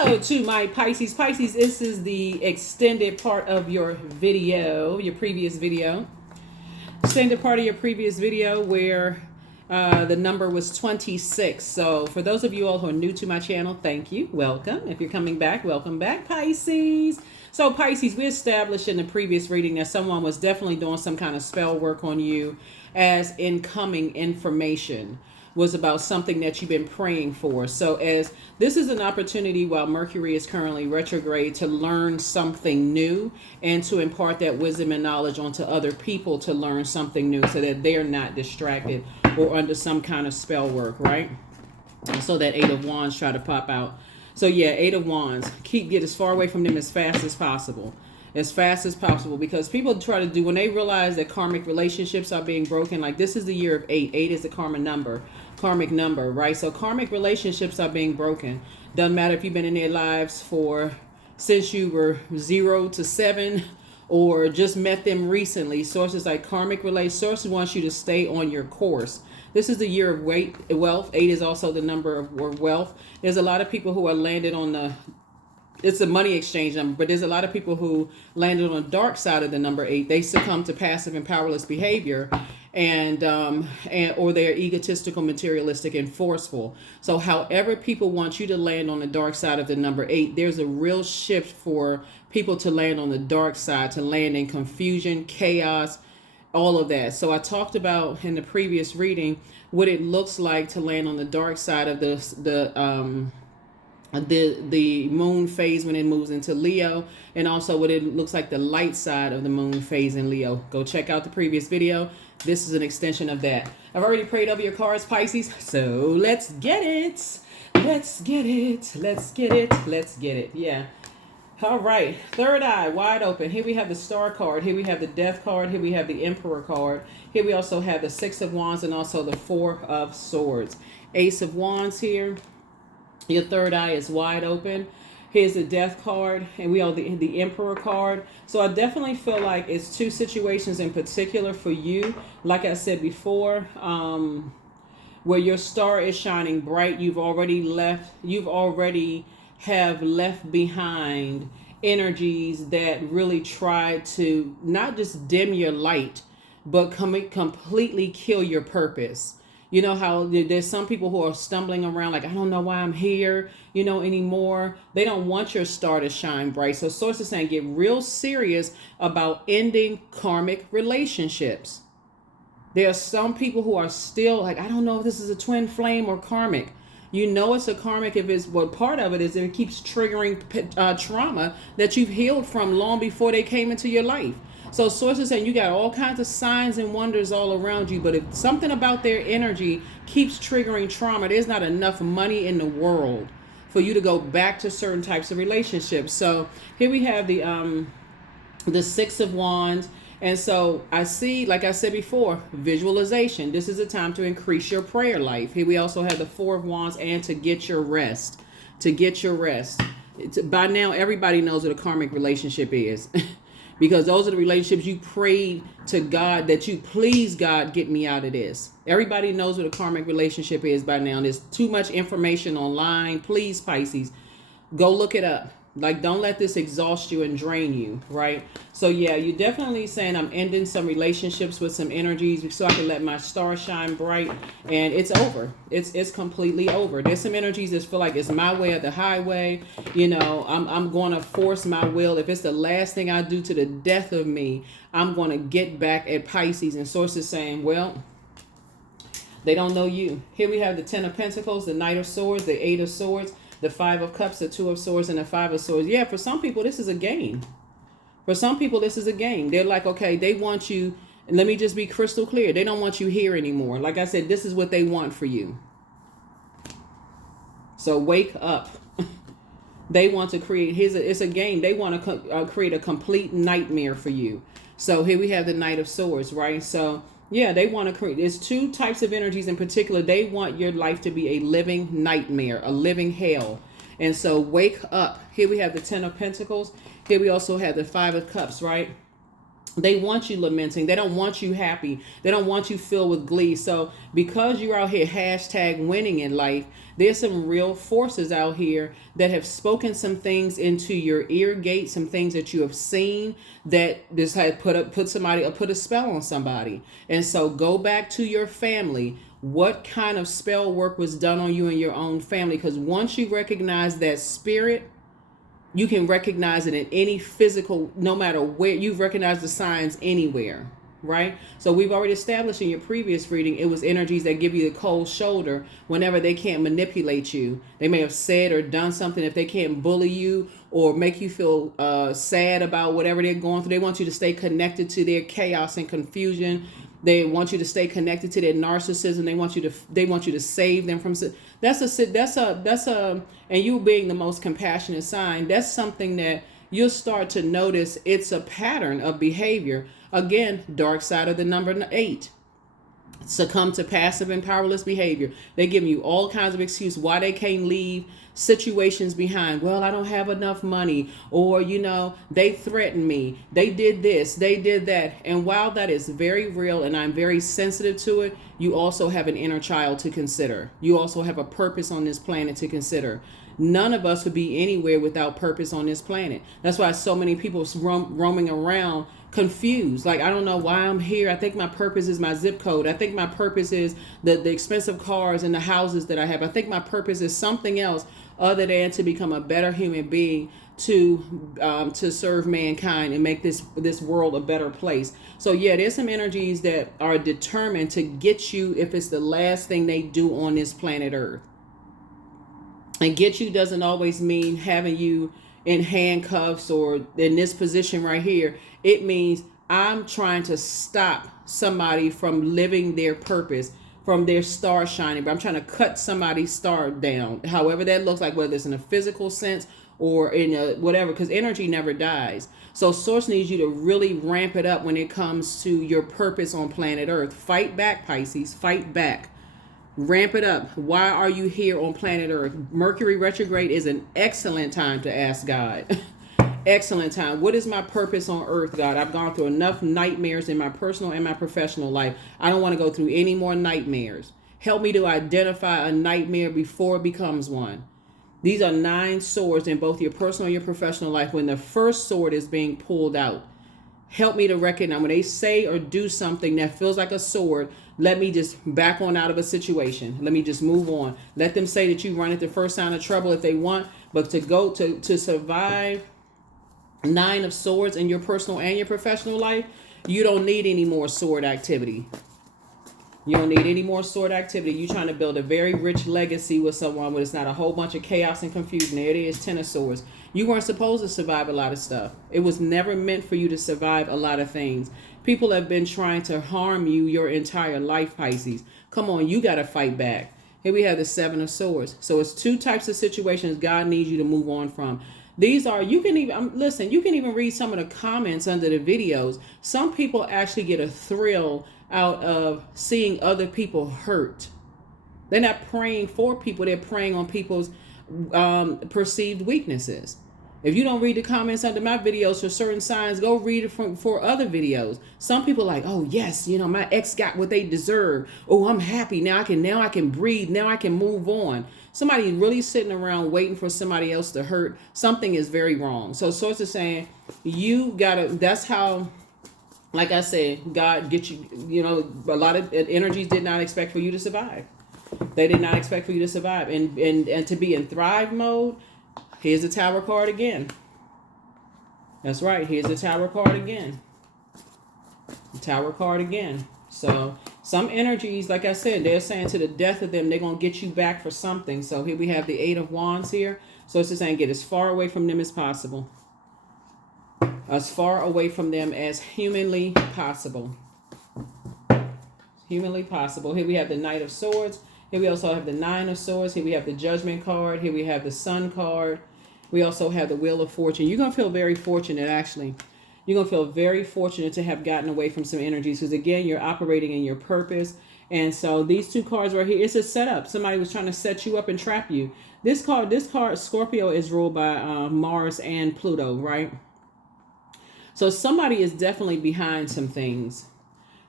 Hello to my Pisces. Pisces, this is the extended part of your video, your previous video. Extended part of your previous video where the number was 26. So for those of you all who are new to my channel, thank you. Welcome. If you're coming back, welcome back, Pisces. So Pisces, we established in the previous reading that someone was definitely doing some kind of spell work on you as incoming information was about something that you've been praying for. So as this is an opportunity while Mercury is currently retrograde to learn something new and to impart that wisdom and knowledge onto other people to learn something new so that they're not distracted or under some kind of spell work, right? So that Eight of Wands try to pop out. So yeah, Eight of Wands, get as far away from them as fast as possible. As fast as possible, because people try to do, when they realize that karmic relationships are being broken, like this is the year of 8. 8 is the karmic number, right? So karmic relationships are being broken. Doesn't matter if you've been in their lives since you were 0 to 7 or just met them recently. Sources like karmic sources wants you to stay on your course. This is the year of wealth. 8 is also the number of wealth. There's a lot of people who are landed on it's a money exchange number, but there's a lot of people who landed on the dark side of the number 8. They succumb to passive and powerless behavior and or they're egotistical, materialistic, and forceful. So however people want you to land on the dark side of the number 8, there's a real shift for people to land on the dark side, to land in confusion, chaos, all of that. So I talked about in the previous reading what it looks like to land on the dark side of the moon phase when it moves into Leo, and also what it looks like the light side of the moon phase in Leo. Go check out the previous video. This is an extension of that. I've already prayed over your cards, Pisces, so let's get it. Let's get it. Yeah. All right. Third eye wide open. Here we have the Star card. Here we have the Death card. Here we have the Emperor card. Here we also have the Six of Wands and also the Four of Swords. Ace of Wands here. Your third eye is wide open. Here's the Death card, and we have the Emperor card. So I definitely feel like it's two situations in particular for you. Like I said before, where your star is shining bright, you've already have left behind energies that really try to not just dim your light, but completely kill your purpose. You know how there's some people who are stumbling around like, I don't know why I'm here, anymore. They don't want your star to shine bright. So sources saying get real serious about ending karmic relationships. There are some people who are still like, I don't know if this is a twin flame or karmic. It's a karmic if it's, well, part of it is it keeps triggering trauma that you've healed from long before they came into your life. So sources saying you got all kinds of signs and wonders all around you, but if something about their energy keeps triggering trauma, there's not enough money in the world for you to go back to certain types of relationships. So here we have the Six of Wands. And so I see, like I said before, visualization. This is a time to increase your prayer life. Here we also have the Four of Wands and to get your rest. By now, everybody knows what a karmic relationship is. Because those are the relationships you prayed to God that you, please God, get me out of this. Everybody knows what a karmic relationship is by now. There's too much information online. Please, Pisces, go look it up. Like, don't let this exhaust you and drain you, right? So yeah, you're definitely saying I'm ending some relationships with some energies so I can let my star shine bright, and it's over. It's completely over. There's some energies that feel like it's my way or the highway. I'm going to force my will. If it's the last thing I do to the death of me, I'm going to get back at Pisces. And sources saying, well, they don't know you. Here we have the Ten of Pentacles, the Knight of Swords, the Eight of Swords, the Five of Cups, the Two of Swords, and the Five of Swords. Yeah, for some people, this is a game. They're like, okay, they want you, and let me just be crystal clear. They don't want you here anymore. Like I said, this is what they want for you. So wake up. They want to create, it's a game. They want to create a complete nightmare for you. So here we have the Knight of Swords, right? So yeah, they want to create, there's two types of energies in particular. They want your life to be a living nightmare, a living hell. And so wake up. Here we have the Ten of Pentacles. Here we also have the Five of Cups, right? They want you lamenting. They don't want you happy. They don't want you filled with glee. So because you're out here hashtag winning in life, there's some real forces out here that have spoken some things into your ear gate, some things that you have seen that this had put a spell on somebody. And so go back to your family. What kind of spell work was done on you and your own family? Because once you recognize that spirit, you can recognize it in any physical, no matter where. You've recognized the signs anywhere, right? So we've already established in your previous reading, it was energies that give you the cold shoulder whenever they can't manipulate you. They may have said or done something. If they can't bully you or make you feel sad about whatever they're going through, they want you to stay connected to their chaos and confusion. They want you to stay connected to their narcissism. They want you to save them from. And you being the most compassionate sign, that's something that you'll start to notice. It's a pattern of behavior. Again, dark side of the number 8. Succumb to passive and powerless behavior. They give you all kinds of excuses why they can't leave situations behind. Well, I don't have enough money, or they threatened me, they did this, they did that. And while that is very real and I'm very sensitive to it, you also have an inner child to consider. You also have a purpose on this planet to consider. None of us would be anywhere without purpose on this planet. That's why so many people roaming around confused. Like, I don't know why I'm here. I think my purpose is my zip code. I think my purpose is the expensive cars and the houses that I have. I think my purpose is something else other than to become a better human being, to serve mankind and make this world a better place. So yeah, there's some energies that are determined to get you if it's the last thing they do on this planet Earth. And get you doesn't always mean having you in handcuffs or in this position right here. It means I'm trying to stop somebody from living their purpose, from their star shining. But I'm trying to cut somebody's star down, however that looks like, whether it's in a physical sense or in a whatever, because energy never dies. So Source needs you to really ramp it up when it comes to your purpose on planet Earth. Fight back, Pisces. Fight back. Ramp it up. Why are you here on planet Earth? Mercury retrograde is an excellent time to ask God. Excellent time. What is my purpose on Earth, God? I've gone through enough nightmares in my personal and my professional life. I don't want to go through any more nightmares. Help me to identify a nightmare before it becomes one. These are 9 swords in both your personal and your professional life. When the first sword is being pulled out, help me to recognize when they say or do something that feels like a sword. Let me just back on out of a situation. Let me just move on. Let them say that you run at the first sign of trouble if they want, but to go to survive 9 of swords in your personal and your professional life, you don't need any more sword activity. You don't need any more sword activity. You're trying to build a very rich legacy with someone where it's not a whole bunch of chaos and confusion. There it is, 10 of swords. You weren't supposed to survive a lot of stuff. It was never meant for you to survive a lot of things. People have been trying to harm you your entire life, Pisces. Come on, you got to fight back. Here we have the 7 of swords. So it's 2 types of situations God needs you to move on from. These are, you can even read some of the comments under the videos. Some people actually get a thrill out of seeing other people hurt. They're not praying for people. They're preying on people's perceived weaknesses. If you don't read the comments under my videos for certain signs, go read it for other videos. Some people like, oh yes, my ex got what they deserve. Oh, I'm happy now. I can breathe. Now I can move on. Somebody really sitting around waiting for somebody else to hurt. Something is very wrong. So Source is saying that's how, like I said, God get you, a lot of energies did not expect for you to survive. They did not expect for you to survive. And to be in thrive mode. Here's the Tower card again. That's right. Here's the Tower card again. The Tower card again. So some energies, like I said, they're saying to the death of them, they're going to get you back for something. So here we have the 8 of Wands here. So it's just saying get as far away from them as possible. As far away from them as humanly possible. Humanly possible. Here we have the Knight of Swords. Here we also have the 9 of Swords. Here we have the Judgment card. Here we have the Sun card. We also have the Wheel of Fortune. You're going to feel very fortunate, actually. You're going to feel very fortunate to have gotten away from some energies. Because, again, you're operating in your purpose. And so these 2 cards right here, it's a setup. Somebody was trying to set you up and trap you. This card, Scorpio, is ruled by Mars and Pluto, right? So somebody is definitely behind some things.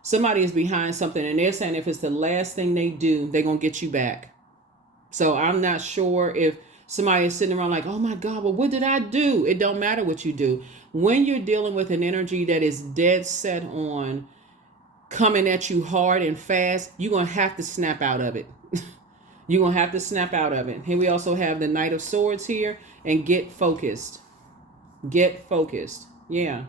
Somebody is behind something, and they're saying if it's the last thing they do, they're going to get you back. So I'm not sure if somebody is sitting around like, oh my God, well, what did I do? It don't matter what you do. When you're dealing with an energy that is dead set on coming at you hard and fast, you're going to have to snap out of it. You're going to have to snap out of it. Here we also have the Knight of Swords here, and get focused. Get focused. Yeah.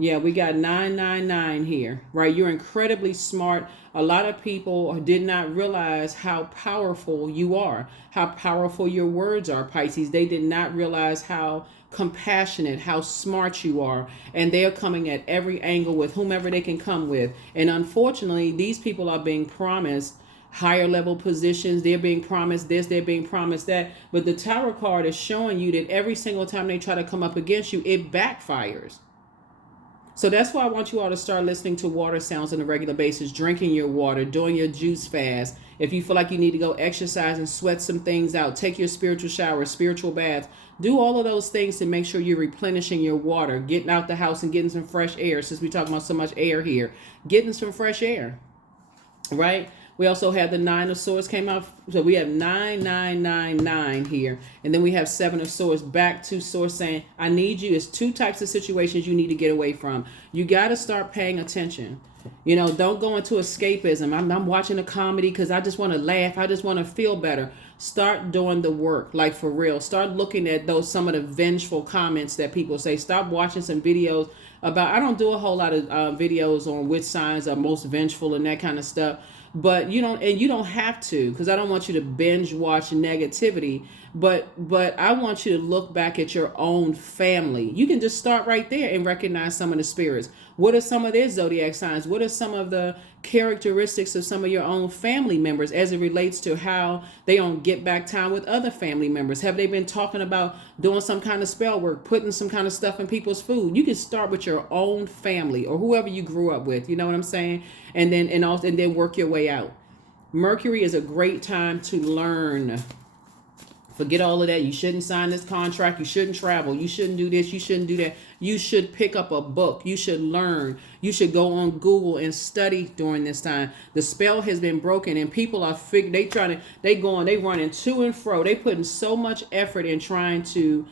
Yeah, we got 999 here, right? You're incredibly smart. A lot of people did not realize how powerful you are, how powerful your words are, Pisces. They did not realize how compassionate, how smart you are. And they're coming at every angle with whomever they can come with. And unfortunately, these people are being promised higher level positions. They're being promised this, they're being promised that. But the Tower card is showing you that every single time they try to come up against you, it backfires. So that's why I want you all to start listening to water sounds on a regular basis, drinking your water, doing your juice fast. If you feel like you need to go exercise and sweat some things out, take your spiritual shower, spiritual bath, do all of those things to make sure you're replenishing your water, getting out the house and getting some fresh air, since we talk about so much air here, getting some fresh air, right? We also have the 9 of Swords came out. So we have 9999 here. And then we have 7 of Swords back to Source saying, I need you. It's two types of situations you need to get away from. You got to start paying attention. You know, don't go into escapism. I'm watching a comedy because I just want to laugh. I just want to feel better. Start doing the work, like for real. Start looking at some of the vengeful comments that people say. Stop watching some videos about, I don't do a whole lot of videos on which signs are most vengeful and that kind of stuff. But you don't have to, because I don't want you to binge watch negativity. But I want you to look back at your own family. You can just start right there and recognize some of the spirits. What are some of their zodiac signs? What are some of the characteristics of some of your own family members as it relates to how they don't get back time with other family members? Have they been talking about doing some kind of spell work, putting some kind of stuff in people's food? You can start with your own family or whoever you grew up with. You know what I'm saying? And then work your way out. Mercury is a great time to learn. Forget all of that. You shouldn't sign this contract. You shouldn't travel. You shouldn't do this. You shouldn't do that. You should pick up a book. You should learn. You should go on Google and study during this time. The spell has been broken, and people are they running to and fro. They putting so much effort in trying to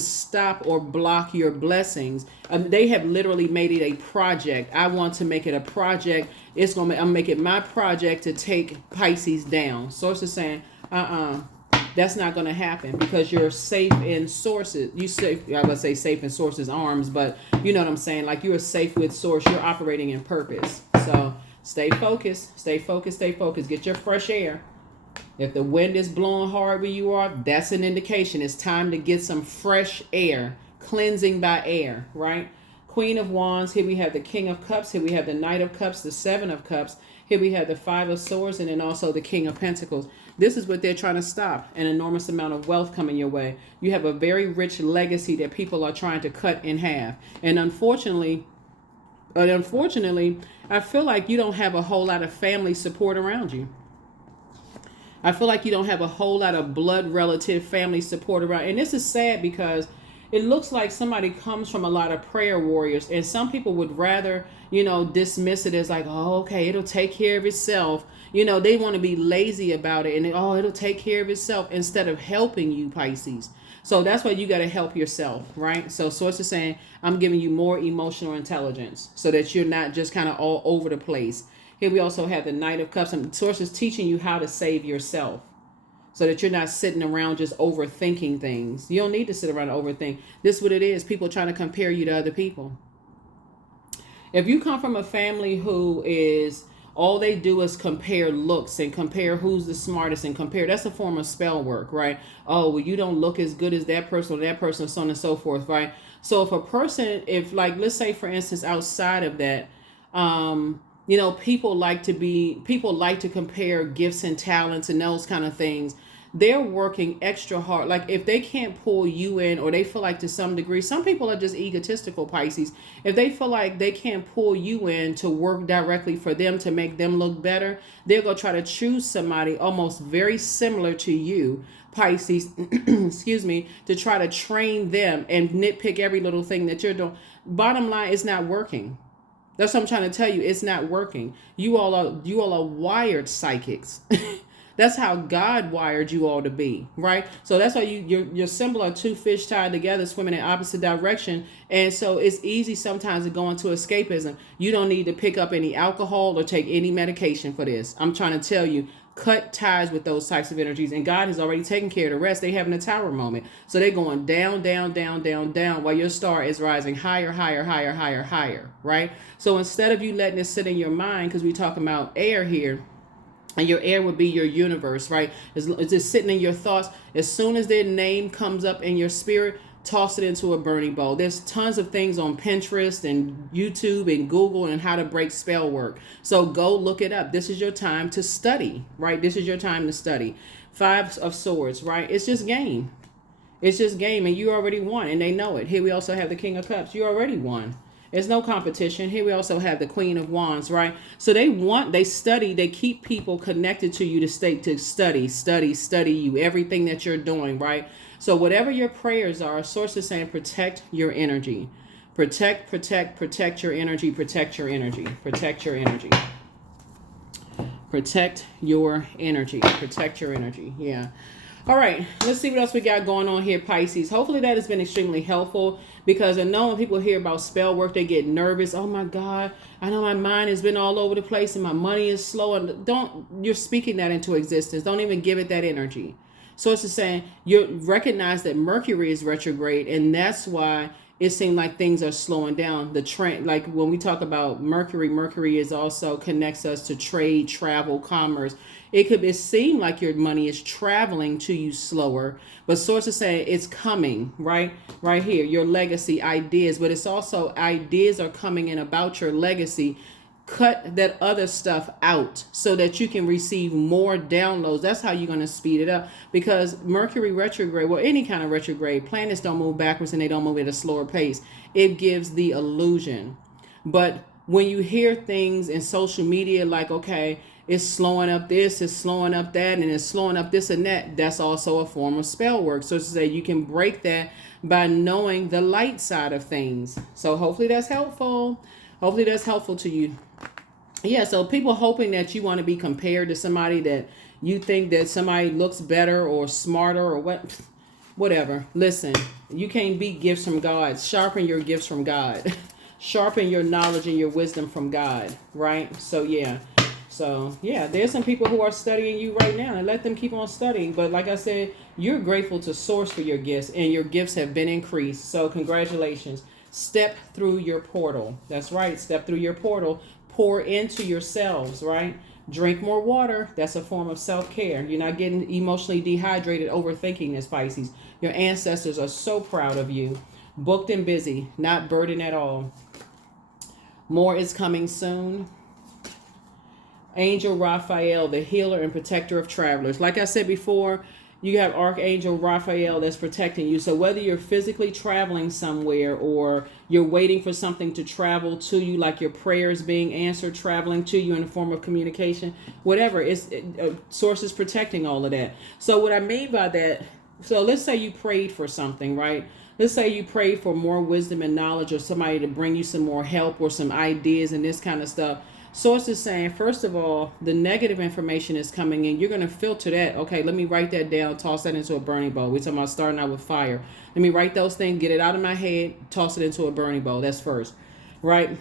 stop or block your blessings. They have literally made it a project. I want to make it a project. I'm making my project to take Pisces down. Source is saying, that's not going to happen, because you're safe in Sources. I would say safe in Source's arms, but you know what I'm saying? Like, you're safe with Source. You're operating in purpose. So stay focused, stay focused, stay focused. Get your fresh air. If the wind is blowing hard where you are, that's an indication. It's time to get some fresh air, cleansing by air, right? Queen of Wands. Here we have the King of Cups. Here we have the Knight of Cups, the 7 of Cups. Here we have the 5 of Swords, and then also the King of Pentacles. This is what they're trying to stop, an enormous amount of wealth coming your way. You have a very rich legacy that people are trying to cut in half. And unfortunately, I feel like you don't have a whole lot of family support around you. I feel like you don't have a whole lot of blood relative family support around. And this is sad, because it looks like somebody comes from a lot of prayer warriors, and some people would rather, dismiss it as like, oh, okay, it'll take care of itself. They want to be lazy about it, and it'll take care of itself, instead of helping you, Pisces. So that's why you got to help yourself, right? So Source is saying, I'm giving you more emotional intelligence so that you're not just kind of all over the place. Here we also have the Knight of Cups, and Source is teaching you how to save yourself, so that you're not sitting around just overthinking things. You don't need to sit around and overthink. This is what it is. People trying to compare you to other people. If you come from a family who is, all they do is compare looks and compare who's the smartest and compare, that's a form of spell work, right? Oh, well, you don't look as good as that person or that person, so on and so forth, right? So if a person, let's say, for instance, outside of that, people like to compare gifts and talents and those kind of things. They're working extra hard. Like, if they can't pull you in, or they feel like, to some degree, some people are just egotistical, Pisces. If they feel like they can't pull you in to work directly for them to make them look better, they're going to try to choose somebody almost very similar to you, Pisces, excuse me, to try to train them and nitpick every little thing that you're doing. Bottom line, it's not working. That's what I'm trying to tell you. It's not working. You all are wired psychics. That's how God wired you all to be, right? So that's why your symbol are two fish tied together, swimming in opposite direction. And so it's easy sometimes to go into escapism. You don't need to pick up any alcohol or take any medication for this. I'm trying to tell you, cut ties with those types of energies. And God has already taken care of the rest. They having a tower moment. So they're going down, down, down, down, down, while your star is rising higher, higher, higher, higher, higher, right? So instead of you letting it sit in your mind, because we're talking about air here, and your air would be your universe, right? It's just sitting in your thoughts. As soon as their name comes up in your spirit, toss it into a burning bowl. There's tons of things on Pinterest and YouTube and Google and how to break spell work. So go look it up. This is your time to study, right? This is your time to study. Five of Swords, right? It's just game. It's just game, and you already won, and they know it. Here we also have the King of Cups. You already won. There's no competition. Here we also have the Queen of Wands, right? So they study, they keep people connected to you to study you, everything that you're doing, right? So whatever your prayers are, Source is saying protect your energy. Protect your energy, protect your energy, protect your energy. Protect your energy, protect your energy, yeah. All right, let's see what else we got going on here, Pisces. Hopefully that has been extremely helpful, because I know when people hear about spell work, they get nervous. Oh my God, I know my mind has been all over the place and my money is slow. And you're speaking that into existence. Don't even give it that energy. So it's just saying, you recognize that Mercury is retrograde, and that's why it seemed like things are slowing down. The trend, like when we talk about Mercury is also connects us to trade, travel, commerce. It seem like your money is traveling to you slower, but sources say it's coming, right here, your legacy ideas, but it's also ideas are coming in about your legacy. Cut that other stuff out so that you can receive more downloads. That's how you're going to speed it up, because Mercury retrograde, well, any kind of retrograde, planets don't move backwards and they don't move at a slower pace. It gives the illusion. But when you hear things in social media like, okay, it's slowing up this, it's slowing up that, and it's slowing up this and that, that's also a form of spell work. So to say, you can break that by knowing the light side of things. So hopefully that's helpful. Hopefully that's helpful to you. Yeah, so people hoping that you want to be compared to somebody, that you think that somebody looks better or smarter or whatever. Listen, you can't beat gifts from God. Sharpen your gifts from God. Sharpen your knowledge and your wisdom from God, right? So yeah, there's some people who are studying you right now, and let them keep on studying. But like I said, you're grateful to Source for your gifts, and your gifts have been increased. So congratulations. Step through your portal. That's right. Step through your portal. Pour into yourselves, right? Drink more water. That's a form of self-care. You're not getting emotionally dehydrated, overthinking this, Pisces. Your ancestors are so proud of you. Booked and busy, not burdened at all. More is coming soon. Angel Raphael, the healer and protector of travelers. Like I said before, you have Archangel Raphael that's protecting you. So whether you're physically traveling somewhere or you're waiting for something to travel to you, like your prayers being answered, traveling to you in the form of communication, whatever, Source is protecting all of that. So what I mean by that, so let's say you prayed for something, right? Let's say you prayed for more wisdom and knowledge, or somebody to bring you some more help or some ideas and this kind of stuff. Source is saying, first of all, the negative information is coming in. You're going to filter that. Okay, let me write that down, toss that into a burning bowl. We're talking about starting out with fire. Let me write those things, get it out of my head, toss it into a burning bowl. That's first, right?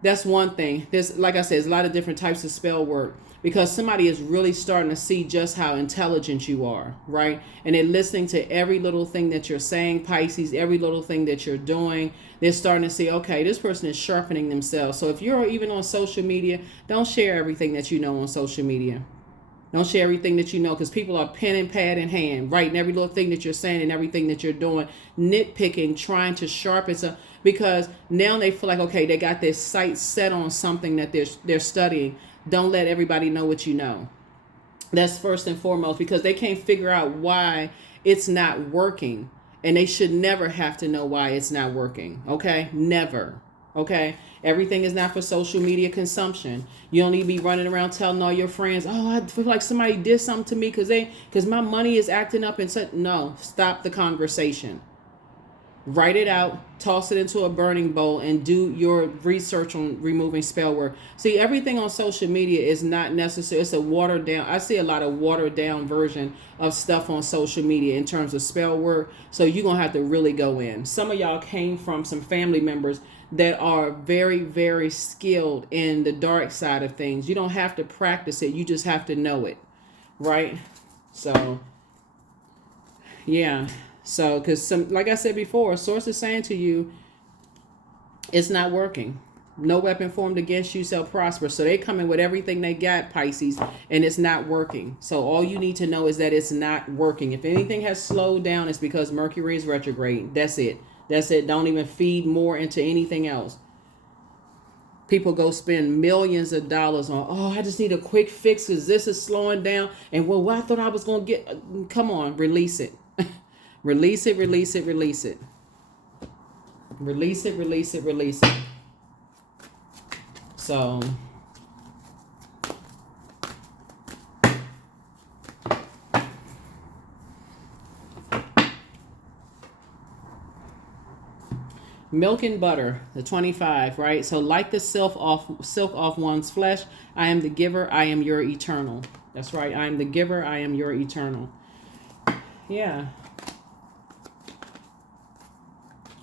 That's one thing. There's, like I said, there's a lot of different types of spell work, because somebody is really starting to see just how intelligent you are, right? And they're listening to every little thing that you're saying, Pisces, every little thing that you're doing. They're starting to see, okay, this person is sharpening themselves. So if you're even on social media, don't share everything that you know on social media. Don't share everything that you know, because people are pen and pad in hand, writing every little thing that you're saying and everything that you're doing, nitpicking, trying to sharpen some, because now they feel like, okay, they got their sights set on something that they're studying. Don't let everybody know what you know. That's first and foremost, because they can't figure out why it's not working, and they should never have to know why it's not working. Okay? Never. Okay, everything is not for social media consumption. You don't need to be running around telling all your friends, "Oh, I feel like somebody did something to me because my money is acting up." And such. No, stop the conversation. Write it out, toss it into a burning bowl, and do your research on removing spell work. See, everything on social media is not necessary. It's a watered down. I see a lot of watered down version of stuff on social media in terms of spell work. So you're gonna have to really go in. Some of y'all came from some family members that are very, very skilled in the dark side of things. You don't have to practice it. You just have to know it, right? So, yeah. So, because like I said before, a source is saying to you, it's not working. No weapon formed against you shall prosper. So they come in with everything they got, Pisces, and it's not working. So all you need to know is that it's not working. If anything has slowed down, it's because Mercury is retrograde. That's it. That's it. Don't even feed more into anything else. People go spend millions of dollars on, oh, I just need a quick fix because this is slowing down. And well, I thought I was going to get, come on, release it. Release it, release it, release it. Release it, release it, release it. So, milk and butter, the 25, right? So, like the silk off one's flesh, I am the giver, I am your eternal. That's right, I am the giver, I am your eternal. Yeah.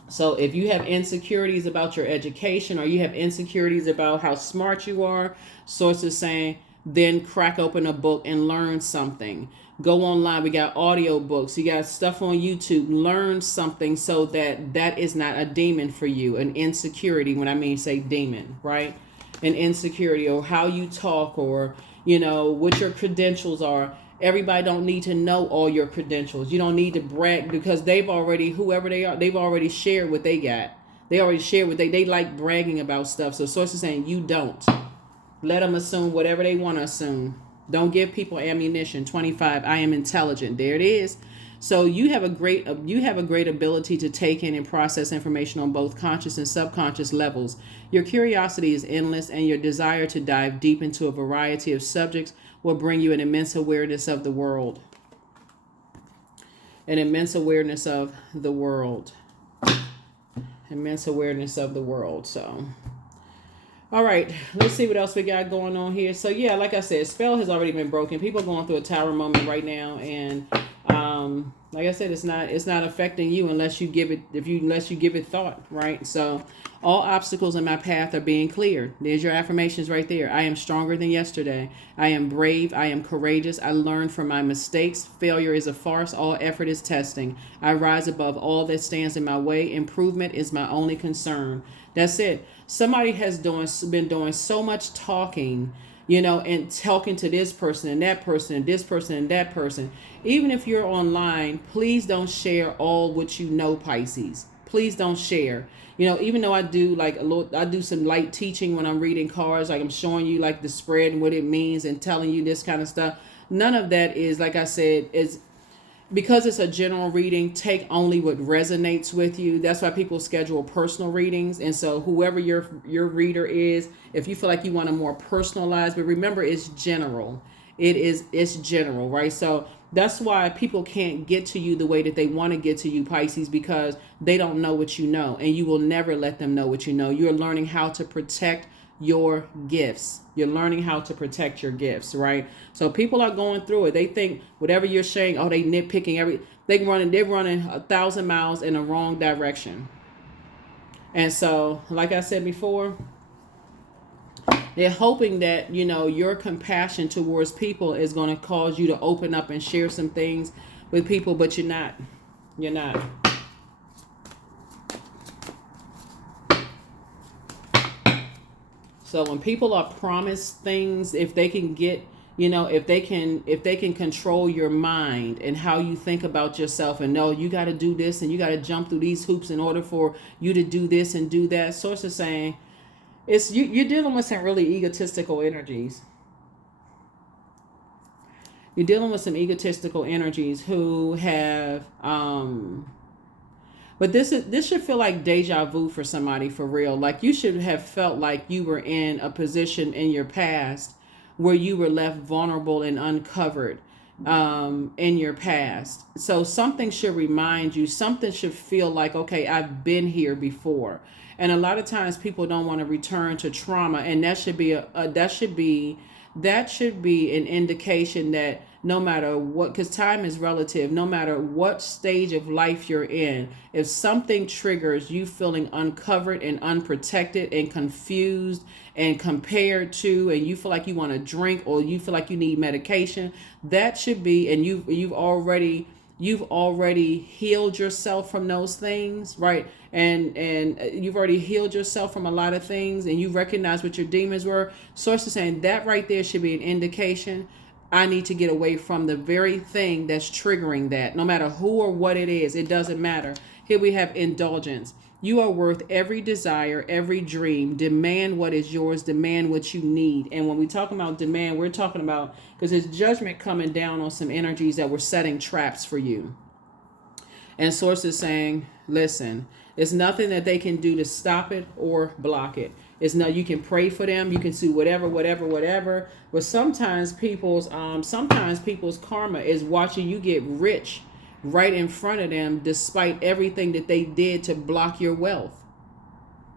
So if you have insecurities about your education or you have insecurities about how smart you are, sources saying, then crack open a book and learn something. Go online. We got audio books. You got stuff on YouTube. Learn something so that is not a demon for you. An insecurity, when I mean say demon, right? An insecurity or how you talk or, what your credentials are. Everybody don't need to know all your credentials. You don't need to brag because they've already, whoever they are, they've already shared what they got. They already shared what they like bragging about stuff. So sources saying you don't. Let them assume whatever they want to assume. Don't give people ammunition. 25, I am intelligent. There it is. So you have a great ability to take in and process information on both conscious and subconscious levels. Your curiosity is endless and your desire to dive deep into a variety of subjects will bring you an immense awareness of the world. An immense awareness of the world. Immense awareness of the world. So, all right, let's see what else we got going on here. So, yeah, like I said, spell has already been broken. People are going through a tower moment right now, and like I said, it's not affecting you unless you give it thought, right? So all obstacles in my path are being cleared. There's your affirmations right there. I am stronger than yesterday. I am brave. I am courageous. I learn from my mistakes. Failure is a farce. All effort is testing. I rise above all that stands in my way. Improvement is my only concern. That's it. Somebody has been doing so much talking, and talking to this person and that person and this person and that person. Even if you're online, please don't share all what you know, Pisces. Please don't share. Even though I do I do some light teaching when I'm reading cards, like I'm showing you like the spread and what it means and telling you this kind of stuff. None of that is, like I said, is because it's a general reading. Take only what resonates with you. That's why people schedule personal readings. And so whoever your reader is, if you feel like you want a more personalized, but remember it's general. It's general, right? So that's why people can't get to you the way that they want to get to you, Pisces, because they don't know what you know, and you will never let them know what you know. You're learning how to protect your gifts. You're learning how to protect your gifts, right? So people are going through it. They think whatever you're saying, they nitpicking they're running 1,000 miles in the wrong direction. And so, like I said before, they're hoping that, your compassion towards people is going to cause you to open up and share some things with people, but you're not. You're not. So when people are promised things, if they can get, if they can control your mind and how you think about yourself and know you got to do this and you got to jump through these hoops in order for you to do this and do that. Source is saying, you're dealing with some really egotistical energies. You're dealing with some egotistical energies who have But this should feel like deja vu for somebody, for real. Like you should have felt like you were in a position in your past where you were left vulnerable and uncovered in your past. So something should remind you, something should feel like, okay, I've been here before. And a lot of times people don't want to return to trauma, and that should be that should be an indication that no matter what, because time is relative, no matter what stage of life you're in, if something triggers you feeling uncovered and unprotected and confused and compared to, and you feel like you want to drink or you feel like you need medication, that should be, and you've already healed yourself from those things, right? And you've already healed yourself from a lot of things, and you recognize what your demons were. Source is saying that right there should be an indication I need to get away from the very thing that's triggering that. No matter who or what it is, it doesn't matter. Here we have indulgence. You are worth every desire, every dream. Demand what is yours. Demand what you need. And when we talk about demand, we're talking about, because there's judgment coming down on some energies that were setting traps for you. And Source is saying, listen, there's nothing that they can do to stop it or block it. It's no, you can pray for them, you can do whatever. But sometimes people's karma is watching you get rich right in front of them, despite everything that they did to block your wealth.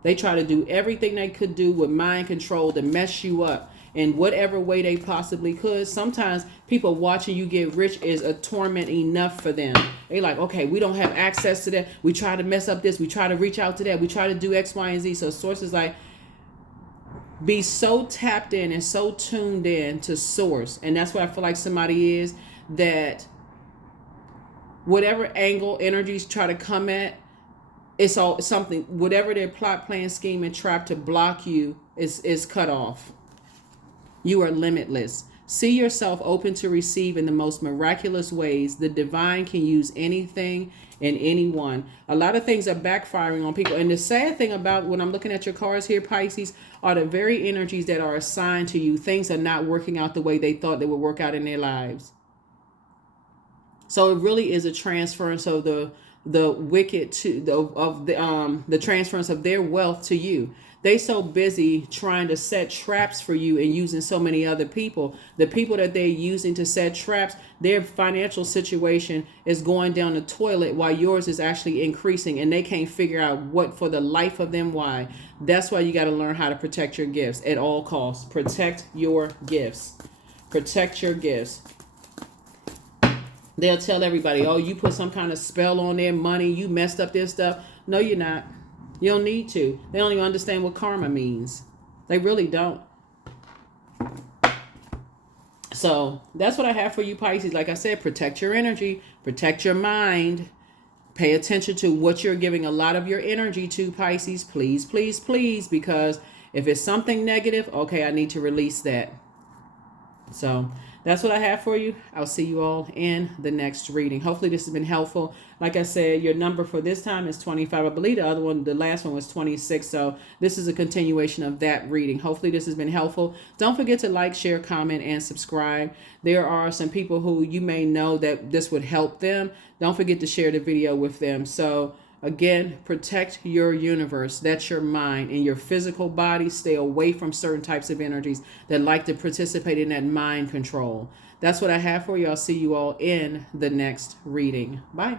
They try to do everything they could do with mind control to mess you up in whatever way they possibly could. Sometimes people watching you get rich is a torment enough for them. They like, okay, we don't have access to that. We try to mess up this. We try to reach out to that. We try to do X, Y, and Z. So Source is like, be so tapped in and so tuned in to Source. And that's what I feel like somebody is, that whatever angle energies try to come at, it's all something, whatever their plot, plan, scheme, and trap to block you is cut off. You are limitless. See yourself open to receive in the most miraculous ways. The divine can use anything and anyone. A lot of things are backfiring on people. And the sad thing about when I'm looking at your cards here, Pisces, are the very energies that are assigned to you. Things are not working out the way they thought they would work out in their lives. So it really is a transference of the wicked to the transference of their wealth to you. They so busy trying to set traps for you and using so many other people. The people that they're using to set traps, their financial situation is going down the toilet while yours is actually increasing, and they can't figure out what for the life of them why. That's why you got to learn how to protect your gifts at all costs. Protect your gifts. Protect your gifts. They'll tell everybody, oh, you put some kind of spell on their money, you messed up their stuff. No, you're not. You don't need to. They don't even understand what karma means. They really don't. So that's what I have for you, Pisces. Like I said, protect your energy, protect your mind. Pay attention to what you're giving a lot of your energy to, Pisces. Please, please, please. Because if it's something negative, okay, I need to release that. So that's what I have for you. I'll see you all in the next reading. Hopefully this has been helpful. Like I said, your number for this time is 25. I believe the last one was 26. So this is a continuation of that reading. Hopefully this has been helpful. Don't forget to like, share, comment, and subscribe. There are some people who you may know that this would help them. Don't forget to share the video with them. So again, protect your universe. That's your mind and your physical body. Stay away from certain types of energies that like to participate in that mind control. That's what I have for you. I'll see you all in the next reading. Bye.